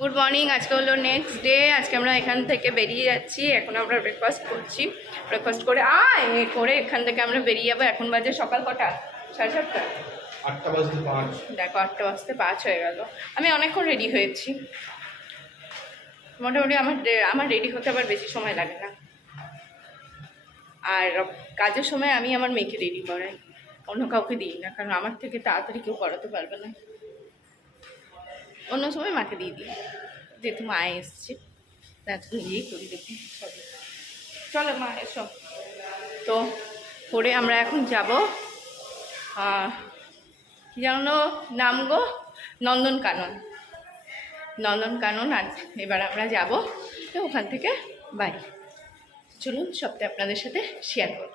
Good morning আজকে হলো next day আজকে আমরা এখান থেকে বেরিয়ে যাচ্ছি এখন আমরা ব্রেকফাস্ট করছি। ব্রেকফাস্ট করে আয় এ করে এখান থেকে আমরা বেরিয়ে যাব এখন বাজে সকাল কটা? সাড়ে সাতটা? আটটা বাজতে পাঁচ। দেখো আটটা বাজতে পাঁচ হয়ে গেল। আমি অনেকক্ষণ রেডি হয়েছি। মোটামুটি আমার আমার রেডি হতে আবার বেশি সময় লাগে না। আর কাজের সময় আমি আমার মেয়েকে রেডি করাই। অন্য কাউকে দিই না কারণ আমার থেকে তাড়াতাড়ি কেউ করাতে পারবে না। অন্য সময় মাকে দিয়ে দিই। যেহেতু মা এসছে তার দেখি চলো মা, এসো। তো করে আমরা এখন যাব কি জানো নাম গো? নন্দনকানন নন্দনকানন আর এবার আমরা যাব ওখান থেকে বাড়ি। চলুন সবটা আপনাদের সাথে শেয়ার করব।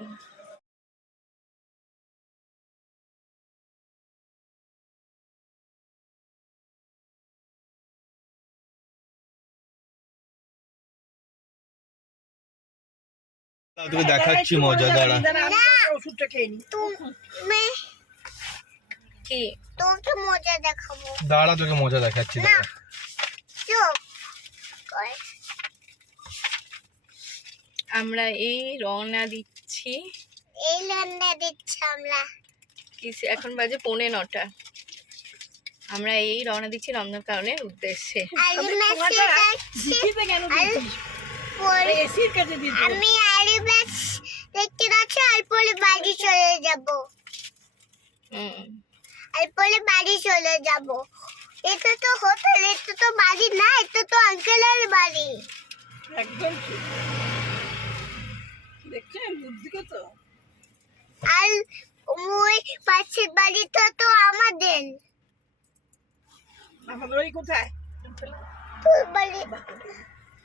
তোকে দেখাচ্ছি মজা দাঁড়া। ওষুধটা খেয়ে নি। কি? তোকে মজা দেখাবো। দাঁড়া তোকে মজা দেখাচ্ছি দাঁড়া। আমরা এই রওনা দিচ্ছি। এই রান্না দিচ্ছি আমরা। কিসে এখন বাজে পৌনে নটা। আমরা এই রওনা দিচ্ছি রমজান কারণের উদ্দেশ্যে। আমি দেখতে যাচ্ছি আর পরে বাড়ি চলে যাব। পরে বাড়ি চলে যাব। এটা তো হোটেল এটা তো বাড়ি না এটা তো আঙ্কেলের বাড়ি। একদম ঠিক। দেখছেন বুদ্ধি কত? আর ওই পাশের বাড়িটা তো আমাদের। আমাদের ওই কোথায়? তোর বাড়ি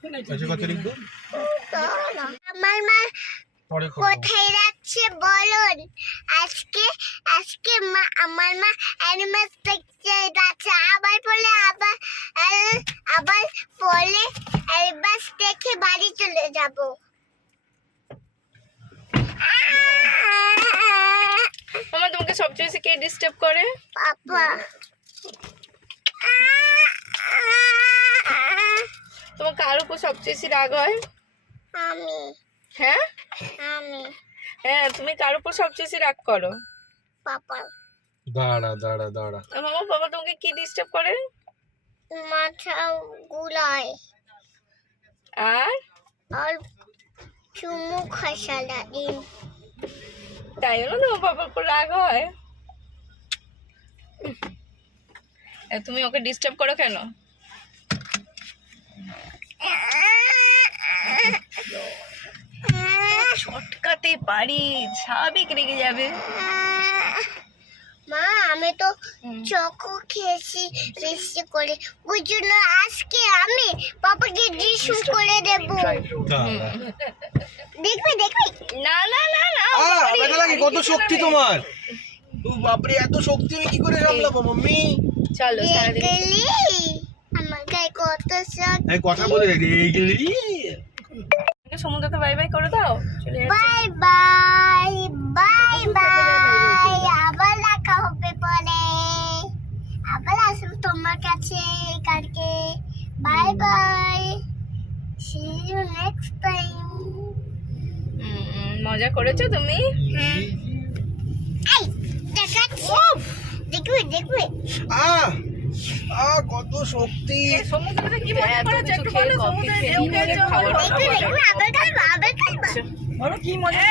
শুনেছি। আচ্ছা। আমার মা পরে কোথায় যাচ্ছে বলুন? আজকে আজকে মা আমার মা অ্যানিমালস দেখতে যাচ্ছে আবার বলে আবার আবার বলে অ্যানিমালস দেখে বাড়ি চলে যাব। মামা তোমাকে সবচেয়ে বেশি কে ডিস্টার্ব করে? পাপা। তোমার কার উপর সবচেয়ে বেশি রাগ হয়? আমি। হ্যাঁ? আমি। হ্যাঁ তুমি কার উপর সবচেয়ে রাগ করো? পাপা দাঁড়া দাঁড়া দাঁড়া। মামা বাবা তোমাকে কি ডিস্টার্ব করে? মাথা গুলায়। আর? আর চুমু খসালা দিন তাই জন্য তোমার বাবার উপর রাগ হয়? এ, তুমি ওকে ডিস্টার্ব করো কেন? ছটকাতে পারি স্বাভাবিক রেগে যাবে। মা আমি তো। চকো খেয়েছি বেশি করে। ওই জন্য আজকে আমি পাপাকে ডিশু করে দেব। দেখবে দেখবে। না না না না ব্যথা লাগে কত শক্তি তোমার। ও বাপরে এত শক্তি আমি কি করে সামলাবো মাম্মি? চলো সারাদিন। আমার গায়ে কত এই কথা বলে রে সমুদ্রকে বাই বাই করে দাও বাই বাই বাই বাই আবার দেখা হবে পরে আবার আসব তোমার কাছে কালকে। Bye bye. See you next time মজা করেছ তুমি? এই দেখাচ্ছি। দেখবে কত শক্তি। বলো কি মজা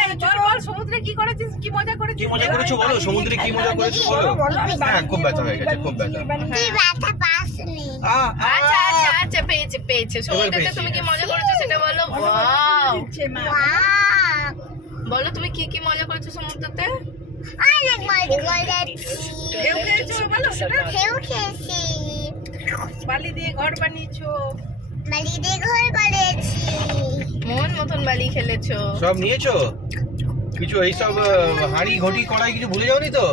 সমুদ্রে কি করেছিস? কি মজা করেছিস? কি মজা করেছ সমুদ্রে কি মজা করেছ বলো হ্যাঁ খুব ব্যথা হয়ে গেছে খুব ব্যথা। ব্যথা পাসনি আচ্ছা আচ্ছা আচ্ছা পেয়েছে পেয়েছে। সমুদ্রতে তুমি কি মজা করেছ সেটা বলো? বলো তুমি কি কি মজা করেছ সমুদ্রতে? অনেক মজা করেছি ঢেউ খেয়েছো বলো খেয়েছি। বালি দিয়ে ঘর বানিয়েছো। ঘর করেছি মন মতন বালি খেলেছো। সব নিয়েছো? কিছু এইসব হাঁড়ি ঘটি কড়াই কিছু ভুলে যাওনি তো?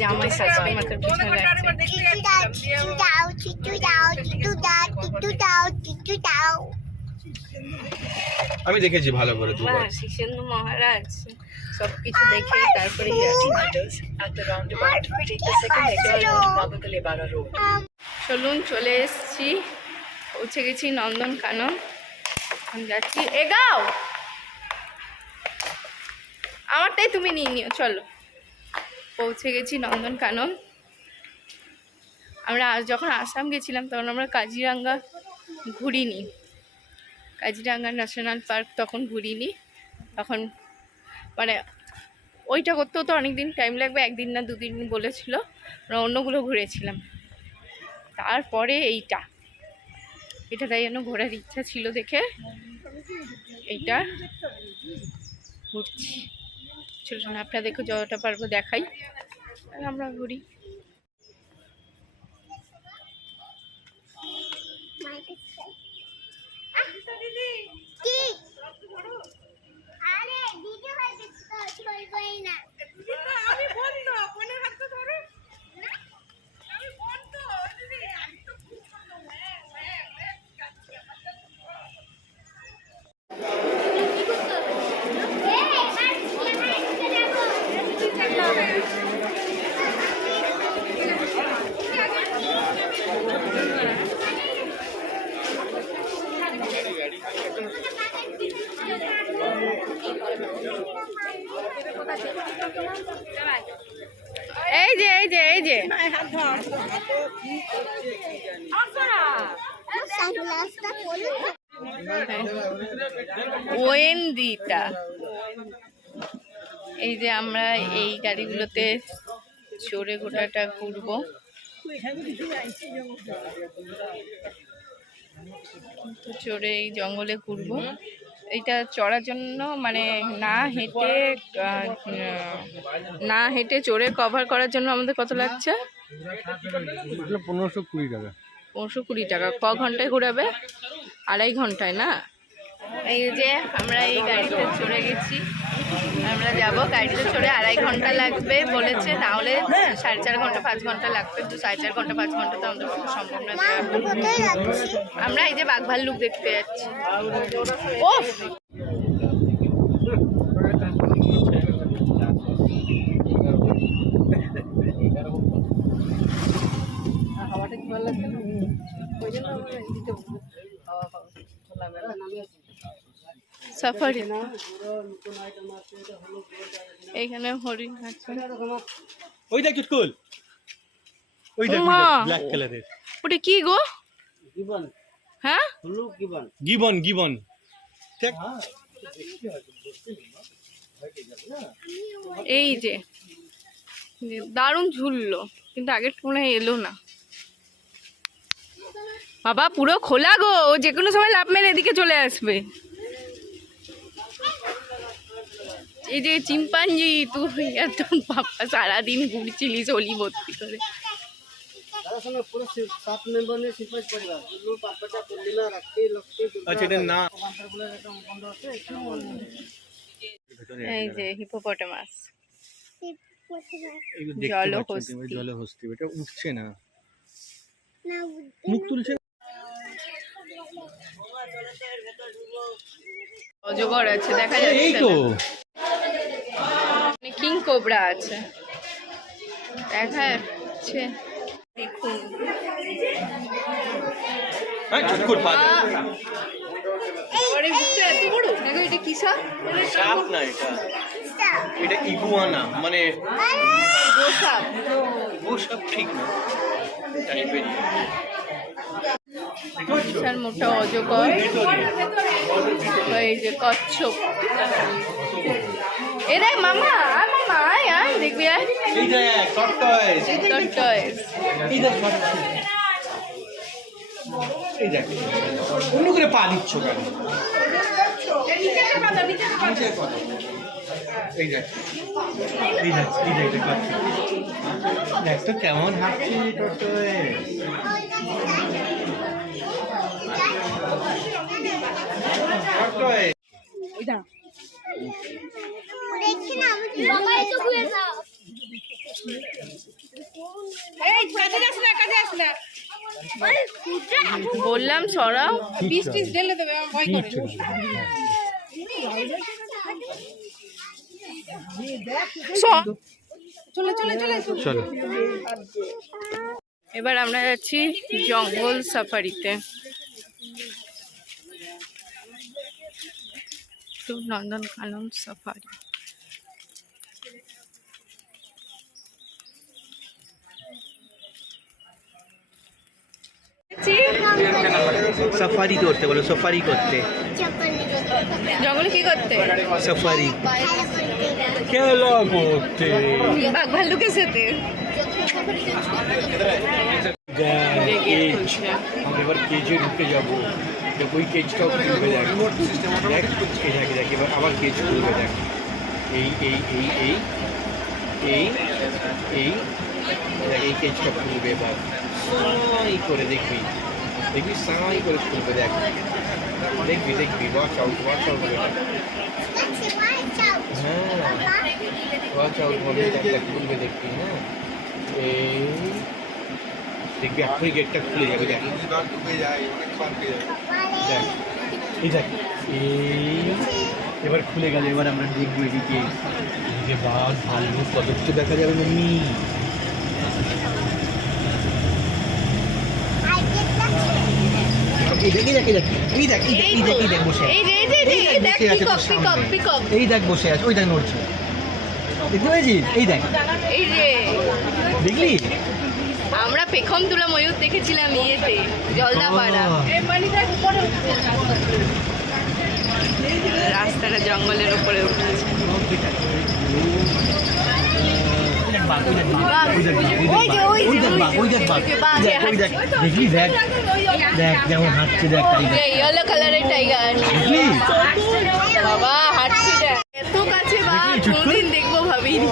জামাই সাজবে মাথার পিছনে রাখছে। দেখতে চিটু দাও যাচ্ছিলাম চিটু দাও চিটু দাও চিটু দাও চিটু দাও চিটু দাও। আমি দেখেছি ভালো করে দুবার। শিশেন্দু মহারাজ সব কিছু দেখে তারপরে আসি। At the roundabout, take the second exit on Nabakalebara Road. চলুন চলে এসেছি। পৌঁছে গেছি নন্দন কানন। এখন যাচ্ছি। এগাও আমারটাই তুমি নিয়ে নিও চলো। পৌঁছে গেছি নন্দন কানন। আমরা যখন আসাম গেছিলাম তখন আমরা কাজিরাঙ্গা ঘুরিনি। কাজিরাঙ্গা ন্যাশনাল পার্ক তখন ঘুরিনি। তখন মানে ওইটা করতেও তো অনেক দিন টাইম লাগবে, একদিন না দুদিন বলেছিল, আমরা অন্যগুলো ঘুরেছিলাম। তারপরে এইটা। এটা তাই জন্য ঘোরার ইচ্ছা ছিল দেখে এইটা ঘুরছি। চলুন আপনাদেরকে যতটা পারব দেখাই। আমরা ঘুরি। কি আরে ভিডিও হয়ে গেছে তো ছড়বই না আমি বন্ধ ফোনে হাত তো ধরো আমি বন্ধ দিদি আমি তো খুব বন্ধ হ্যাঁ হ্যাঁ হ্যাঁ এই যে এই যে এই যে ওয়েন্দিতা। এই যে আমরা এই গাড়িগুলোতে চড়ে গোটাটা ঘুরবো। তো চড়ে এই জঙ্গলে ঘুরবো। এইটা চড়ার জন্য মানে না হেঁটে না হেঁটে চড়ে কভার করার জন্য আমাদের কত লাগছে? পনেরোশো কুড়ি টাকা। পনেরোশো কুড়ি টাকা। ক ঘন্টায় ঘুরাবে? আড়াই ঘন্টায় না? এই যে আমরা এই গাড়িতে চড়ে গেছি। আমরা যাব। গাড়িতে চড়ে আড়াই ঘণ্টা লাগবে বলেছে। তাহলে সাড়ে চার ঘণ্টা পাঁচ ঘণ্টা লাগবে। তো সাড়ে চার ঘণ্টা পাঁচ ঘণ্টা তো আমাদের সম্ভব না। আমরা এই যে বাঘ ভাল্লুক দেখতে যাচ্ছি। ও সাফারি। এইখানে হরিণ আছে। ওই দেখ চুটকুল। ওই দেখ ব্ল্যাক কালারের ওটা কি গো? হ্যাঁ? গিবন। গিবন দেখ। এই যে যে দারুণ ঝুললো কিন্তু আগের তুলনায় এলো না। বাবা পুরো খোলা গো যে কোনো সময় লাভ মেরে এদিকে চলে আসবে। এই যে চিম্পাঞ্জি তুই একদম বাবা সারাদিন ঘুরছিলিস অলি ভর্তি করে। আচ্ছা এটা না। এই যে হিপোপটেমাস। জলহস্তি। জলহস্তি এটা উঠছে না। না মুখ তুলছে। অজগর আছে দেখা যাচ্ছে তো। কিং কোবরা আছে। দেখা যাচ্ছে। দেখুন। এটা কি সাপ? সাপ না এটা। এটা ইগুয়ানা মানে গোসাপ। ঠিক না। বিশাল মোটা অজগর। এই যে কচ্ছপ। এ দেখ মামা আয় মামা আয় আয় দেখবি আয়। দেখ অন্য করে পা দিচ্ছ কেন? তো কেমন হাঁটছে টর্টয়েস টর্টয়েস দেখছি না বাবাই তো ঘুরে যাও এই কাজে যাস না কাজে যাস না বললাম সরাও পিস টিস ঢেলে দেবে আমার ভয় করে। চলে চলে চলে। চলো। এবার আমরা যাচ্ছি জঙ্গল সাফারিতে। তো নন্দন কানন সাফারি সাফারি করতে বলো সাফারি করতে। জঙ্গলে কি করতে? সাফারি খেলা করতে? বাঘ ভাল্লুকের সাথে। আমরা এবার কেজে ঢুকে যাব দেখ ওই কেজটাও খুলবে দেখ দেখ এই দেখ দেখ এবার আবার কেজ খুলবে দেখ এই এই এই এই এই এই দেখ এই কেজটা খুলবে এবার সাই করে দেখবি দেখবি সাই করে খুলবে দেখ দেখবি দেখবি ওয়াচ আউট ওয়াচ আউট হ্যাঁ ওয়াচ আউট হবে দেখ দেখ খুলবে দেখবি হ্যাঁ এই দেখবি এখনই গেটটা খুলে যাবে দেখ। এই দেখ এই এবার খুলে গেল এবার আমরা দেখব এদিকে। এদিকে বাঘ ভাল্লুক কত কিছু দেখা যাবে মম্মি। এই দেখ বসে আছে। ওই দেখ নড়ছে। দেখতে পেয়েছিস? এই দেখ। এই দেখলি? আমরা পেখম তুলা ময়ূর দেখেছিলাম ইয়েতে জলদাপাড়া। রাস্তাটা জঙ্গলের উপরে উঠেছে হাঁটছে দেখ বাবা এত কাছে বা দেখলি, কোনদিন দেখব ভাবিনি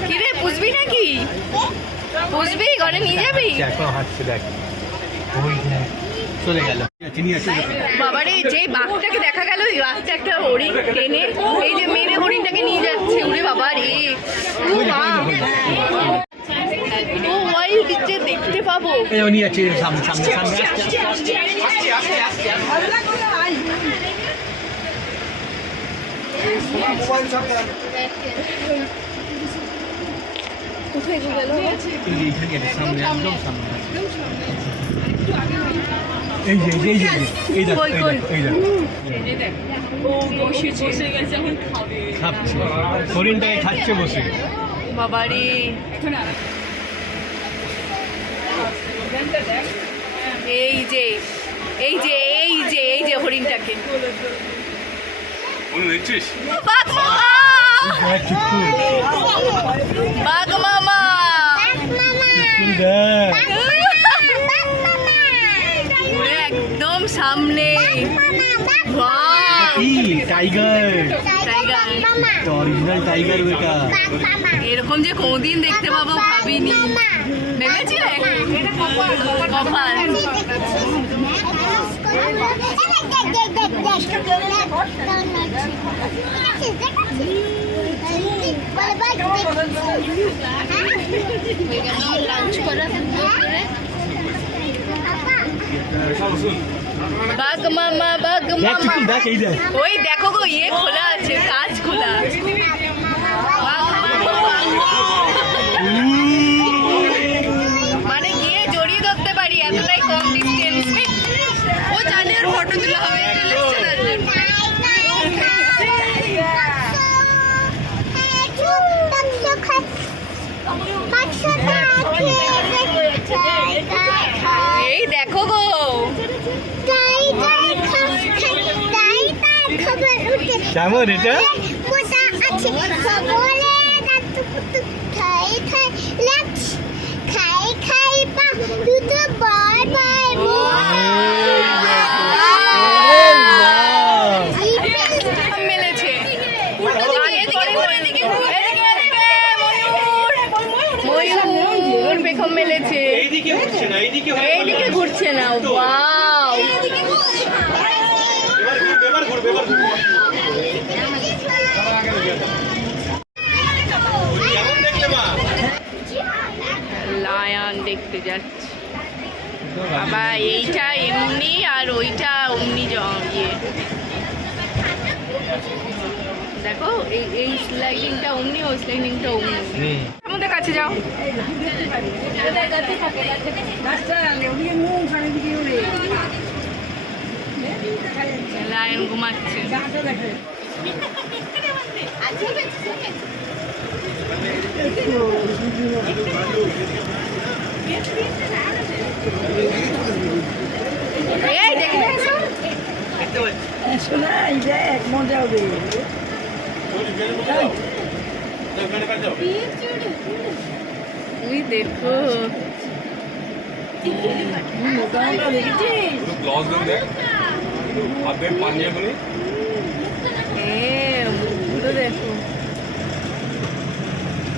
কি রে পুষবি নাকি পুষবি ঘরে নিয়ে যাবি এখন হাঁটছে দেখ ওই দেখ চলে গেল বাবারে যে বাঘটাকে দেখা গেল ওই বাঘটা একটা হরিণ টেনে এই যে মেরে হরিণটাকে নিয়ে যাচ্ছে ওরে বাবা রে ও মা ও ওয়াইল্ড যে দেখতে পাবো এই নিয়ে যাচ্ছে সামনে সামনে সামনে আসছে আসছে আসছে আসছে এই যে এইখানে আছে, সামনে একদম সামনে আছে। এই যে এই যে এই যে এই দেখ কই, এই কই? দেখ এই দেখ খাচ্ছে হরিণটাকে খাচ্ছে বসে বাবারে এই যে এই যে এই যে এই যে হরিণটাকে বাঘ মামা দেখ দেখ পুরো একদম সামনে টাইগার টাইগার অরিজিনাল টাইগার বেটা এরকম যে কোনদিন দেখতে পাবো ভাবিনি ভেবেছিলে কপাল লাঞ্চ করা বাঘ মামা। বাঘ মামা ওই দেখো গো ইয়ে খোলা আছে কাজ খোলা বাঘ মামা। মানে গিয়ে জড়িয়ে ধরতে পারি এতটাই কম ডিস্টেন্স ও জানে ওর ফটো তোলা হবে চলে এসছে তার জন্য। এই দেখো গো কেমন এটা মোটা আছে খবরে দাঁত পুতু খাই খাই লেটস খাই খাই পা দুটো বাই বাই মেলেছে উল্টো দিকে এদিকে ঘুর, এদিকে ঘুর, ময়ূর পেখম মেলেছে এইদিকে উঠছে না এইদিকে ঘুরছে না দেখতে যাচ্ছি। বাবা এইটা এমনি আর ওইটা অমনি ইয়ে। দেখো এই এই স্লাইডিংটা অমনি ওই স্লাইডিংটা অমনি। আমাদের কাছে যাও। লায়ন ঘুমাচ্ছে। এসো শোনাই দেখ। মজা হবে। দেখো।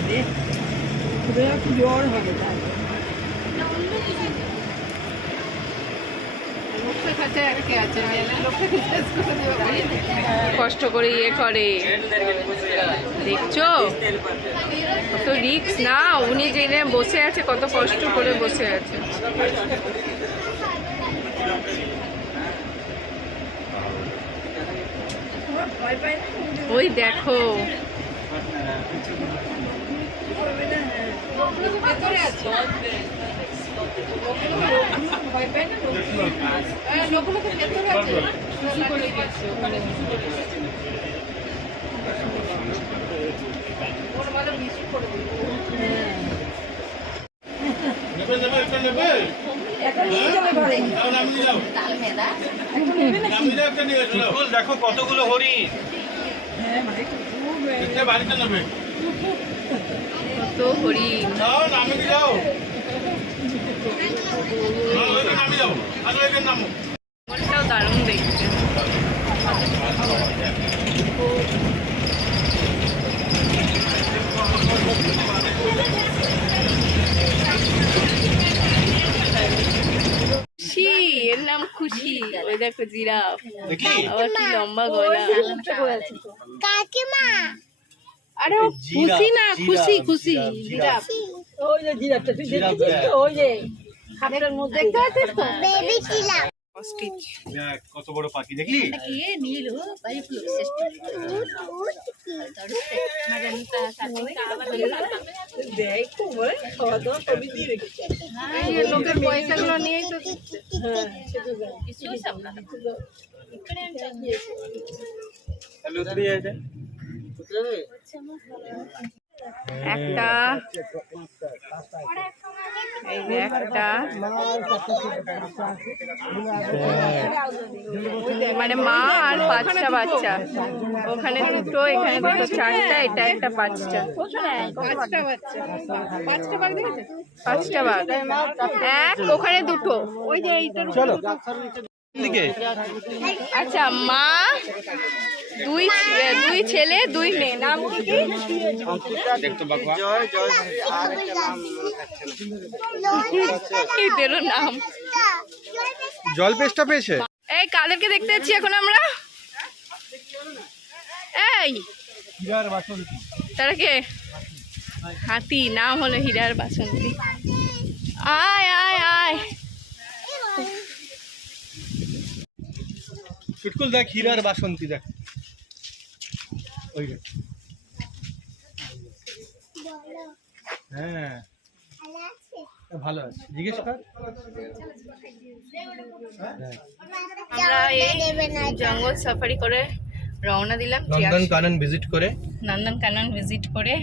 দেখ। জ্বর হবে তাই। কষ্ট করে ইয়ে করে। দেখছ? কত রিক্স না, উনি জেনে বসে আছে, কত কষ্ট করে বসে আছে। ওই দেখো। নেবে দেখো কতগুলো হরিণ। হ্যাঁ মানে বাড়িতে নেবে? কত হরিণ? যাও নামিয়ে যাও মনটাও দারুণ দেখতে খুশি এর নাম খুশি। ওই দেখো জিরাফ। আবার কি লম্বা গলা কাকিমা। আরে খুশি না? খুশি খুশি। জিরাফ। ওই যে জিরাফটা তুই দেখেছিস তো? ওই যে মধ্যে। দেখতে পাচ্ছিস তো? বেবি ছিলাম কত বড় পাখি দেখলি? দেখ তো বলে খাওয়া দাওয়া সবই দিয়ে রেখেছি। এই যে লোকের পয়সাগুলো নিয়েই তো হ্যাঁ সেটা দেখ। একটা। এই যে একটা। মানে মা আর পাঁচটা বাচ্চা। ওখানে দুটো এখানে দুটো চারটা এটা একটা পাঁচটা পাঁচটা বাঘ এক ওখানে দুটো। ওই যে এইটার দিকে। আচ্ছা মা দুই দুই ছেলে দুই মেয়ে। নাম কি? এদেরও নাম। জল পেস্টটা পেয়েছে? এই কাদেরকে দেখতে যাচ্ছি এখন আমরা। এই হীরার তারা কে? হাতি নাম হলো হীরার বাসন্তী। আয় আয় আয়। চুটকুল দেখ হীরার বাসন্তী দেখ। ওই হ্যাঁ। ভালো আছে। জিজ্ঞেস কর। হ্যাঁ। আমরা এই জঙ্গল সাফারি করে রওনা দিলাম নন্দন কানন ভিজিট করে। নন্দন কানন ভিজিট করে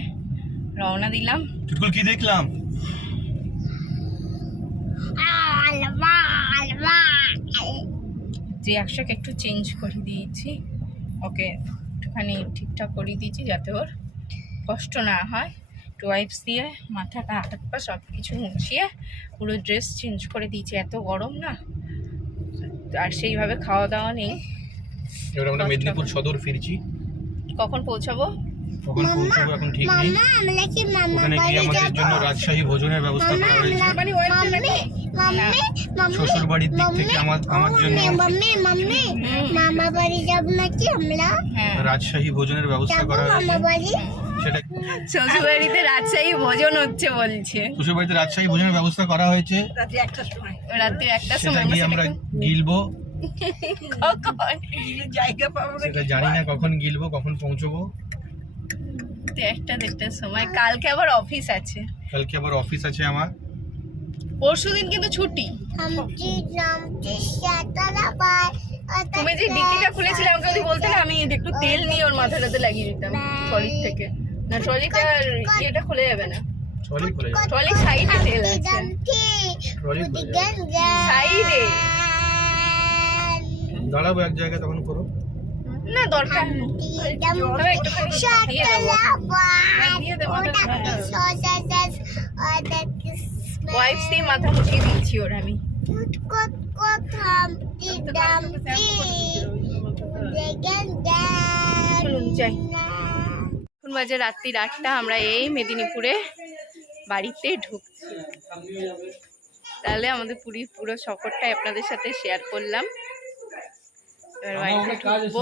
রওনা দিলাম। চুটকুল কি দেখলাম? একশোকে একটু চেঞ্জ করে দিয়েছি। ওকে একটুখানি ঠিকঠাক করে দিয়েছি যাতে ওর কষ্ট না হয়। ওয়াইপস দিয়ে মাথাটা হাত পা সব কিছু মুছিয়ে পুরো ড্রেস চেঞ্জ করে দিয়েছি। এত গরম না? আর সেইভাবে খাওয়া দাওয়া নেই। এবার আমরা মেদিনীপুর সদর ফিরছি। কখন পৌঁছাবো? কখন পৌঁছাবো এখন ঠিক নেই। মামা আমরা কি মামা ওখানে গিয়ে আমাদের জন্য রাজশাহী ভোজনের ব্যবস্থা করা হয়েছে। শ্বশুর বাড়ির দিক থেকে আমার আমার জন্য মাম্মি মাম্মি মামা বাড়ি যাব নাকি আমরা? রাজশাহী ভোজনের ব্যবস্থা করা মামা হয়েছে বাড়ি? সেটা শ্বশুরবাড়িতে রাজশাহী ভোজন হচ্ছে বলছে। শ্বশুর বাড়িতে রাজশাহী ভোজনের ব্যবস্থা করা হয়েছে। রাত্রি একটার সময়। রাত্রি একটা সময়। গিয়ে আমরা গিলবো। কখন? জায়গা পাবো জানি না কখন গিলবো কখন পৌঁছবো। একটা দেড়টার সময়। কালকে আবার অফিস আছে। কালকে আবার অফিস আছে আমার। পরশু দিন কিন্তু ছুটি। তুমি যে ডিকিটা খুলেছিলে আমাকে যদি বলতে না আমি একটু তেল নিয়ে ওর মাথাটাতে লাগিয়ে দিতাম ট্রলির থেকে। না ট্রলিটার ইয়েটা খুলে যাবে না। ট্রলি সাইডে তেল আছে। সাইডে। দাঁড়াবো এক জায়গায় তখন করো। না দরকার নেই। তবে একটুখানি দিয়ে দেবো। দিয়ে দেবো মাথা মুছিয়ে দিচ্ছি ওর আমি। চলুন যাই। এখন বাজে রাত্রি আটটা আমরা এই মেদিনীপুরে বাড়িতে ঢুকছি। তাহলে আমাদের পুরীর পুরো সফরটাই আপনাদের সাথে শেয়ার করলাম। এবার বাড়িতে ঢুকবো।